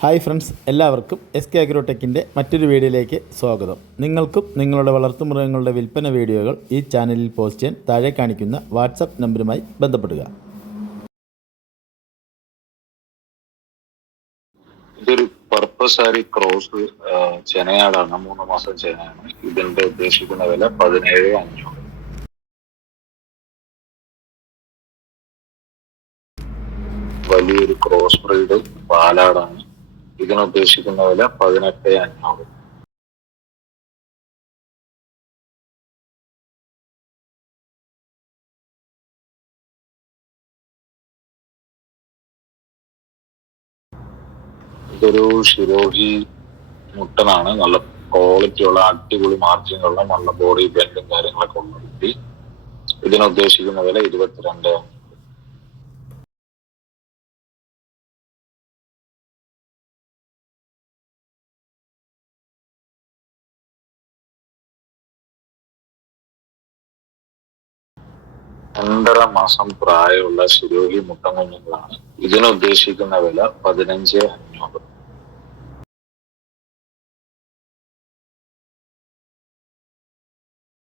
Hi friends എല്ലാവർക്കും S K അഗ്രോടെക്കിന്റെ മറ്റൊരു വീഡിയോയിലേക്ക് സ്വാഗതം. നിങ്ങൾക്കും നിങ്ങളുടെ വളർത്തുമൃഗങ്ങളുടെ വിൽപ്പന വീഡിയോകൾ ഈ ചാനലിൽ പോസ്റ്റ് ചെയ്യാൻ താഴെ കാണിക്കുന്ന വാട്സപ്പ് നമ്പറുമായി ബന്ധപ്പെടുക. ഇതൊരു പർപ്പസാരി ക്രോസ് ചെനയാടാണ്. മൂന്ന് മാസം ചെനയാണ്. ഇതിന്റെ ഉദ്ദേശിക്കുന്ന വില പതിനേഴ് അഞ്ഞൂറ്. വലിയൊരു ക്രോസ് ബ്രീഡ് പാലാടാണ്. ഇതിന് ഉദ്ദേശിക്കുന്ന വില പതിനെട്ട് അഞ്ഞൂറ്. ഇതൊരു ഷിരോഹി മുട്ടനാണ്. നല്ല ക്വാളിറ്റി ഉള്ള അടിപൊളി മാർജിനുള്ള നല്ല ബോഡി ബെൻഡും കാര്യങ്ങളൊക്കെ ഉള്ള കുട്ടി. ഇതിന് ഉദ്ദേശിക്കുന്ന വില ഇരുപത്തിരണ്ട് രണ്ടര മാസം പ്രായമുള്ള ശിരോഹി മുട്ടൻ ഇതിനുദ്ദേശിക്കുന്ന ഇതിന് വില പതിനഞ്ച് അഞ്ഞൂറ്.